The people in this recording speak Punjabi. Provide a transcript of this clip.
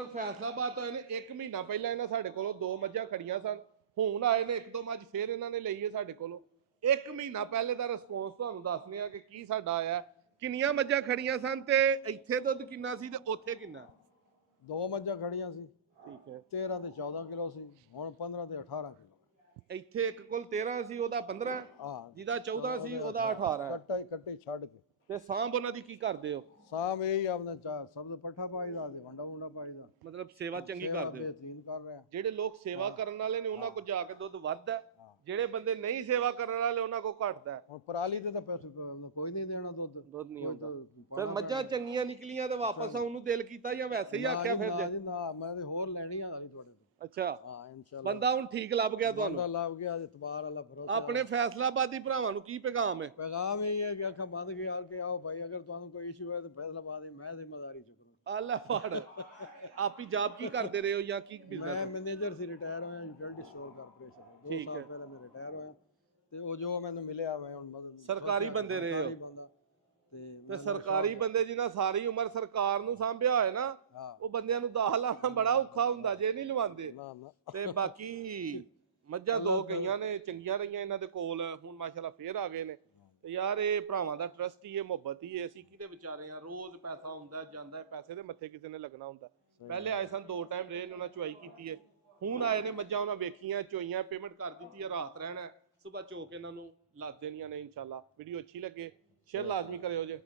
मतलब फैसलाबाद तो ਇਹਨੇ 1 ਮਹੀਨਾ ਪਹਿਲਾਂ ਇਹਨਾਂ ਸਾਡੇ ਕੋਲੋਂ 2 ਮੱਝਾਂ ਖੜੀਆਂ ਸਨ। ਹੁਣ ਆਏ ਨੇ 1-2 ਮੱਝ ਫੇਰ ਇਹਨਾਂ ਨੇ ਲਈ ਹੈ ਸਾਡੇ ਕੋਲੋਂ। 1 ਮਹੀਨਾ ਪਹਿਲੇ ਦਾ ਰਿਸਪੌਂਸ ਤੁਹਾਨੂੰ ਦੱਸਨੇ ਆ ਕਿ ਕੀ ਸਾਡਾ ਆਇਆ। ਕਿੰਨੀਆਂ ਮੱਝਾਂ ਖੜੀਆਂ ਸਨ ਤੇ ਇੱਥੇ ਦੁੱਧ ਕਿੰਨਾ ਸੀ ਤੇ ਉੱਥੇ ਕਿੰਨਾ? 2 ਮੱਝਾਂ ਖੜੀਆਂ ਸੀ। ਠੀਕ ਹੈ। 13 ਤੇ 14 ਕਿਲੋ ਸੀ, ਹੁਣ 15 ਤੇ 18 ਕਿਲੋ। ਇੱਥੇ ਇੱਕ ਕੋਲ 13 ਸੀ, ਉਹਦਾ 15, ਹਾਂ, ਜਿਹਦਾ 14 ਸੀ ਉਹਦਾ 18। ਕੱਟੇ ਛੱਡ ਕੇ ਤੇ ਸਾਂਭ ਉਹਨਾਂ ਦੀ ਕੀ ਕਰਦੇ ਹੋ? ਸਾਮ ਇਹੀ ਆਪਣਾ ਸਭ ਤੋਂ ਪੱਠਾ ਪਾਈਦਾ ਤੇ ਵੰਡਾ ਪਾਈਦਾ। ਮਤਲਬ ਸੇਵਾ ਚੰਗੀ ਕਰਦੇ ਹੋ। ਬੇਹਤਰੀਨ ਕਰ ਰਿਹਾ। ਜਿਹੜੇ ਲੋਕ ਸੇਵਾ ਕਰਨ ਵਾਲੇ ਨੇ ਉਹਨਾਂ ਕੋਲ ਜਾ ਕੇ ਦੁੱਧ ਵੱਧਦਾ, ਜਿਹੜੇ ਬੰਦੇ ਨਹੀਂ ਸੇਵਾ ਕਰਨ ਵਾਲੇ ਉਹਨਾਂ ਕੋਲ ਘਟਦਾ। ਹੁਣ ਪਰਾਲੀ ਤੇ ਤਾਂ ਪੈਸੇ ਕੋਈ ਨਹੀਂ ਦੇਣਾ ਦੁੱਧ ਨਹੀਂ ਹੁੰਦਾ। ਫਿਰ ਮੱਝਾਂ ਚੰਗੀਆਂ ਨਿਕਲੀਆਂ ਤੇ ਵਾਪਸ ਆਉਣ ਨੂੰ ਦਿਲ ਕੀਤਾ ਜਾਂ ਵੈਸੇ ਹੀ ਆਖਿਆ ਫਿਰ? ਨਾ, ਮੈਂ ਤੇ ਹੋਰ ਲੈਣੀਆਂ ਨਹੀਂ ਤੁਹਾਡੇ ਤੋਂ। ਅੱਛਾ, ਹਾਂ ਇਨਸ਼ਾਅੱਲਾ। ਬੰਦਾ ਹੁਣ ਠੀਕ ਲੱਭ ਗਿਆ ਤੁਹਾਨੂੰ? ਬੰਦਾ ਲੱਭ ਗਿਆ, ਇਤਬਾਰ ਅੱਲਾ ਭਰੋਸਾ। ਆਪਣੇ ਫੈਸਲਾਬਾਦੀ ਭਰਾਵਾਂ ਨੂੰ ਕੀ ਪੈਗਾਮ ਹੈ? ਪੈਗਾਮ ਇਹ ਹੈ ਕਿ ਅੱਖਾਂ ਬੰਦ ਕੇ ਆ ਕੇ ਆਓ ਭਾਈ, ਅਗਰ ਤੁਹਾਨੂੰ ਕੋਈ ਇਸ਼ੂ ਹੈ ਤਾਂ ਫੈਸਲਾਬਾਦ ਦੀ ਮੈਂ ਜ਼ਿੰਮੇਵਾਰੀ ਚੁੱਕਦਾ। ਅੱਲਾ ਫੜ। ਆਪ ਹੀ ਜਾਬ ਕੀ ਕਰਦੇ ਰਹੇ ਹੋ ਜਾਂ ਕੀ ਬਿਜ਼ਨਸ? ਮੈਂ ਮੈਨੇਜਰ ਸੀ, ਰਿਟਾਇਰ ਹੋਇਆ ਯੂਟਿਲਿਟੀ ਸਟੋਰ ਕਾਰਪੋਰੇਸ਼ਨ। 2 ਸਾਲ ਪਹਿਲਾਂ ਮੈਂ ਰਿਟਾਇਰ ਹੋਇਆ ਤੇ ਉਹ ਜੋ ਮੈਨੂੰ ਮਿਲਿਆ ਮੈਂ ਹੁਣ ਸਰਕਾਰੀ ਬੰਦੇ ਰਹੇ ਹੋ ਤੇ ਸਰਕਾਰੀ ਬੰਦੇ ਜਿਹਨਾਂ ਸਾਰੀ ਉਮਰ ਸਰਕਾਰ ਨੂੰ ਸਾਂਭਿਆ ਹੋਇਆ ਨਾ, ਉਹ ਬੰਦਿਆਂ ਨੂੰ ਦਾਹ ਲਾਣਾ ਬੜਾ ਔਖਾ ਹੁੰਦਾ ਜੇ ਨਹੀਂ ਲਵਾਉਂਦੇ। ਤੇ ਬਾਕੀ ਮੱਝਾਂ 2 ਗਈਆਂ ਨੇ, ਚੰਗੀਆਂ ਰਹੀਆਂ ਇਹਨਾਂ ਦੇ ਕੋਲ। ਹੁਣ ਮਾਸ਼ਾਅੱਲਾ ਫੇਰ ਆ ਗਏ ਨੇ। ਤੇ ਯਾਰ ਇਹ ਭਰਾਵਾਂ ਦਾ ਟਰਸਟ ਹੀ ਹੈ, ਮੁਹੱਬਤ ਹੀ ਹੈ। ਅਸੀਂ ਕਿਹਦੇ ਵਿਚਾਰੇ ਆ, ਰੋਜ਼ ਪੈਸਾ ਆਉਂਦਾ ਜਾਂਦਾ, ਪੈਸੇ ਦੇ ਮੱਥੇ ਕਿਸੇ ਨੇ ਲੱਗਣਾ ਹੁੰਦਾ। ਪਹਿਲੇ ਆਏ ਸਨ 2 ਟਾਈਮ ਰਹੇ ਨੇ, ਉਹਨਾਂ ਚੁਆਈ ਕੀਤੀ ਹੈ। ਹੁਣ ਆਏ ਨੇ ਮੱਝਾਂ, ਉਹਨਾਂ ਵੇਖੀਆਂ, ਚੋਈਆਂ, ਪੇਮੈਂਟ ਕਰ ਦਿੱਤੀ ਹੈ, ਰਾਤ ਰਹਿਣਾ, ਸਵੇਰ ਚੋ ਕੇ ਇਹਨਾਂ ਨੂੰ ਲੱਦ ਦੇਣੀਆਂ ਨੇ ਇਨਸ਼ਾਅੱਲਾ। ਵੀਡੀਓ ਅੱਛੀ ਲੱਗੇ ਸ਼ੇਅਰ ਲਾਜ਼ਮੀ ਕਰਿਓ ਜੇ।